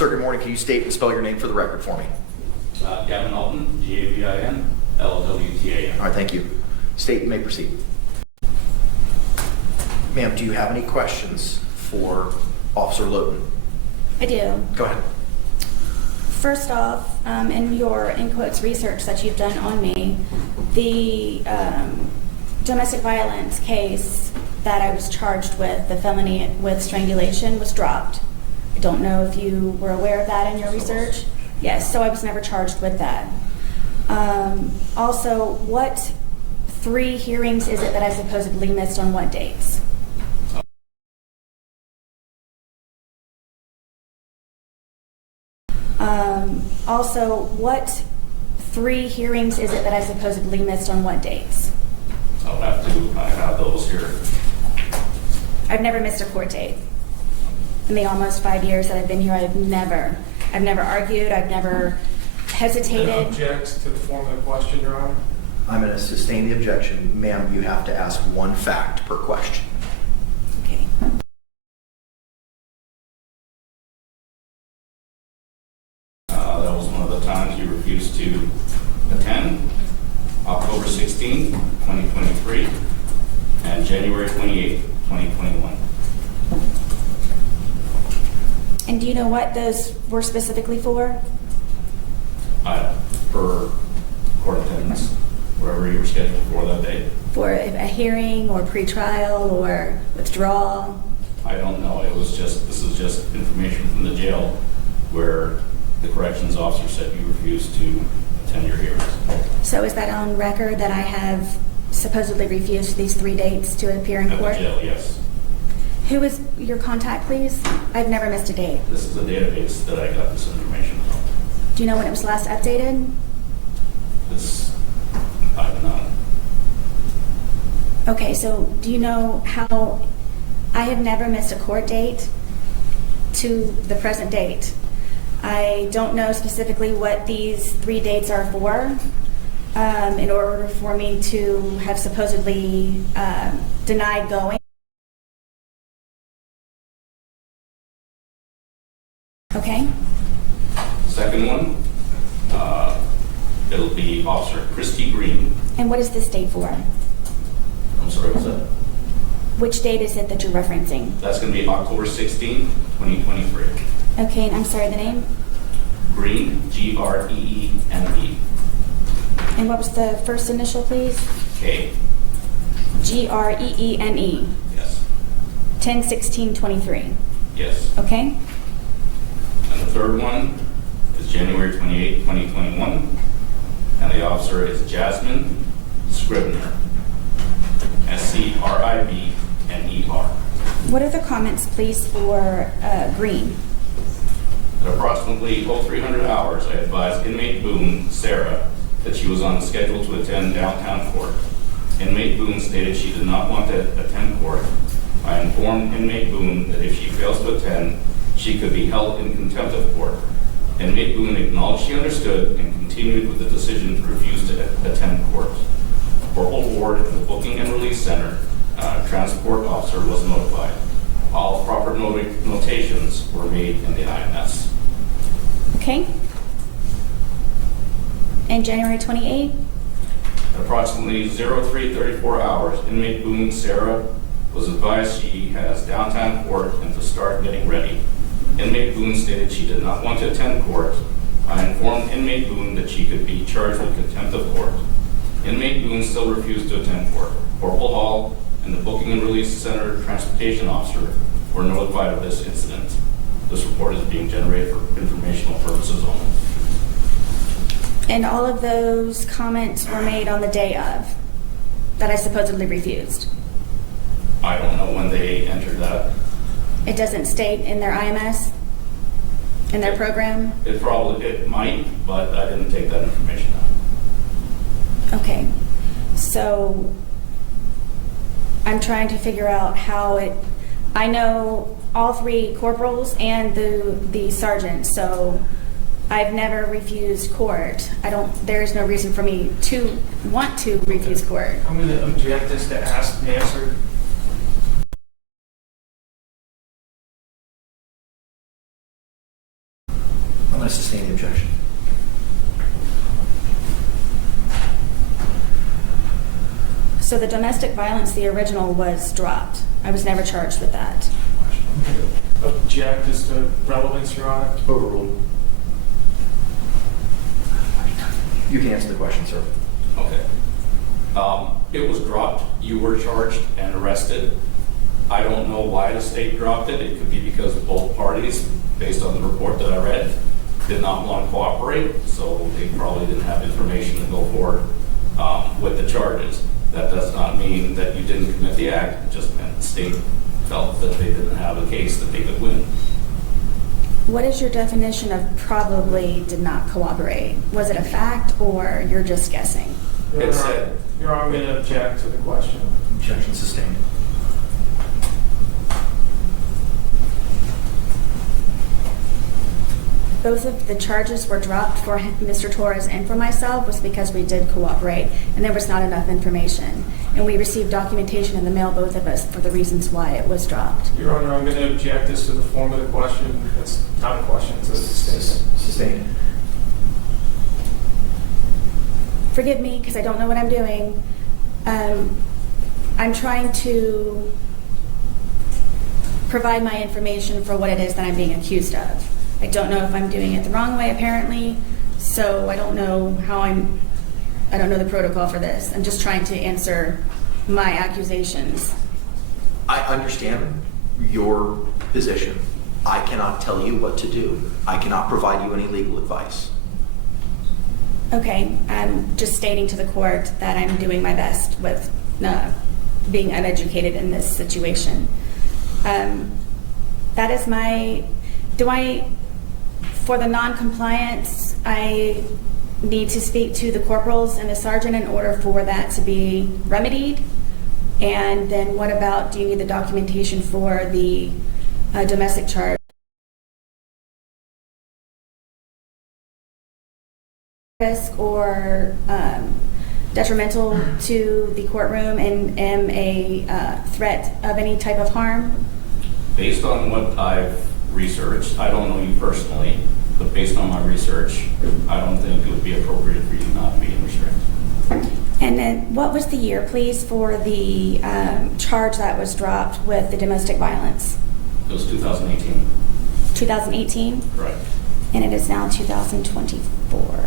Sir, good morning. Can you state and spell your name for the record for me? Gavin Lowtin, Gavin Lowtin. All right, thank you. State, you may proceed. Ma'am, do you have any questions for Officer Lowtin? I do. Go ahead. First off, in your, in quotes, research that you've done on me, the domestic violence case that I was charged with, the felony with strangulation, was dropped. I don't know if you were aware of that in your research. Yes, so I was never charged with that. Also, what 3 hearings is it that I supposedly missed on what dates? Also, what 3 hearings is it that I supposedly missed on what dates? I have those here. I've never missed a court date. In the almost 5 years that I've been here, I've never argued, I've never hesitated. Object to the form of the question, Your Honor. I'm going to sustain the objection. Ma'am, you have to ask 1 fact per question. Okay. That was one of the times you refused to attend. October 16, 2023, and January 28, 2021. And do you know what those were specifically for? For court attendance, wherever you were scheduled for that day. For a hearing or pretrial or withdrawal? I don't know. This is just information from the jail where the corrections officer said you refused to attend your hearings. So is that on record that I have supposedly refused these 3 dates to appear in court? At the jail, yes. Who is your contact, please? I've never missed a date. This is a database that I got this information from. Do you know when it was last updated? I don't know. Okay, so do you know how I have never missed a court date to the present date? I don't know specifically what these 3 dates are for. In order for me to have supposedly denied going. Okay. Second one, it'll be Officer Christy Green. And what is this date for? I'm sorry, what's that? Which date is it that you're referencing? That's going to be October 16, 2023. Okay, and I'm sorry, the name? Green, G-R-E-E-N-E. And what was the first initial, please? K. G-R-E-E-N-E. Yes. 10/16/23. Yes. Okay? And the third one is January 28, 2021. And the officer is Jasmine Scribner. S-C-R-I-B-N-E-R. What are the comments, please, for Green? At approximately 0300 hours, I advised inmate Boone, Sarah, that she was on the schedule to attend downtown court. Inmate Boone stated she did not want to attend court. I informed inmate Boone that if she fails to attend, she could be held in contempt of court. Inmate Boone acknowledged she understood and continued with the decision to refuse to attend court. Corporal Ward at the Booking and Release Center, transport officer, was notified. All proper notations were made in the IMS. Okay? And January 28? At approximately 0334 hours, inmate Boone, Sarah, was advised she has downtown court and to start getting ready. Inmate Boone stated she did not want to attend court. I informed inmate Boone that she could be charged with contempt of court. Inmate Boone still refused to attend court. Corporal Hall and the Booking and Release Center transportation officer were notified of this incident. This report is being generated for informational purposes only. And all of those comments were made on the day of that I supposedly refused. I don't know when they entered that. It doesn't state in their IMS, in their program? It might, but I didn't take that information out. Okay. So I'm trying to figure out how I know all 3 corporals and the sergeant, so I've never refused court. There's no reason for me to want to refuse court. I'm going to object this to ask and answer. to sustain the objection. So the domestic violence, the original, was dropped. I was never charged with that. Object as to relevance, Your Honor. Overruled. You can answer the question, sir. Okay. It was dropped. You were charged and arrested. I don't know why the state dropped it. It could be because both parties, based on the report that I read, did not want to cooperate, so they probably didn't have information to go forward with the charges. That does not mean that you didn't commit the act. It just meant the state felt that they didn't have a case that they could win. What is your definition of probably did not cooperate? Was it a fact or you're just guessing? Your It Honor, said- Your Honor, I'm going to object to the question. Objection sustained. Both of the charges were dropped for Mr. Torres and for myself was because we did cooperate and there was not enough information. And we received documentation in the mail, both of us, for the reasons why it was dropped. Your Honor, I'm going to object as to the form of the question. It's not a question, it's a statement. Sustained. Forgive me because I don't know what I'm doing. I'm trying to provide my information for what it is that I'm being accused of. I don't know if I'm doing it the wrong way, apparently, so I don't know I don't know the protocol for this. I'm just trying to answer my accusations. I understand your position. I cannot tell you what to do. I cannot provide you any legal advice. Okay, I'm just stating to the court that I'm doing my best with being uneducated in this situation. That is for the non-compliance, I need to speak to the corporals and the sergeant in order for that to be remedied. And then what about, do you need the documentation for the domestic charge? Risk or detrimental to the courtroom and am a threat of any type of harm? Based on what I've researched, I don't know you personally, but based on my research, I don't think it would be appropriate for you not to be in restraints. And then what was the year, please, for the charge that was dropped with the domestic violence? It was 2018. 2018? Correct. And it is now 2024.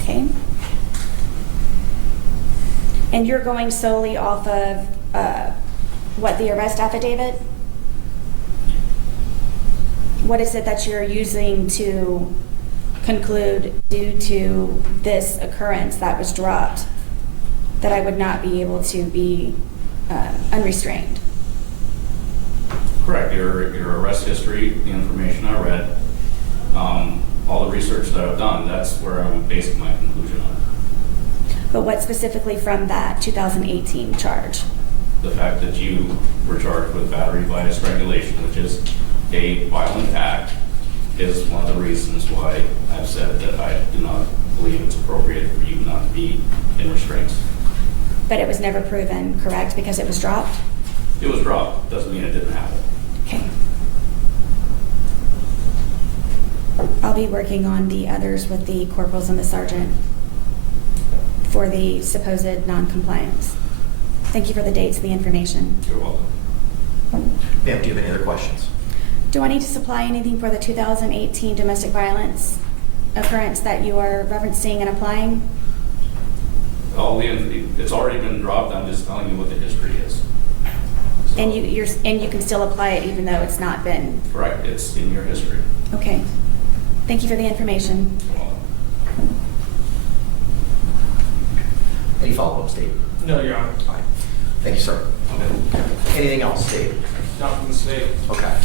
Okay. And you're going solely off of what, the arrest affidavit? What is it that you're using to conclude due to this occurrence that was dropped that I would not be able to be unrestrained? Correct. Your arrest history, the information I read, all the research that I've done, that's where I'm basing my conclusion on. But what specifically from that 2018 charge? The fact that you were charged with battery by strangulation, which is a violent act, is one of the reasons why I've said that I do not believe it's appropriate for you not to be in restraints. But it was never proven, correct, because it was dropped? It was dropped. Doesn't mean it didn't happen. Okay. I'll be working on the others with the corporals and the sergeant for the supposed non-compliance. Thank you for the dates and the information. You're welcome. Ma'am, do you have any other questions? Do I need to supply anything for the 2018 domestic violence occurrence that you are referencing and applying? It's already been dropped. I'm just telling you what the history is. So, And you can still apply it even though it's not been. correct. It's in your history. Okay. Thank you for the information. You're welcome. Any follow-ups, Dave? No, Your Honor. All right. Thank you, sir. Okay. Anything else, Dave? Not from the state. Okay.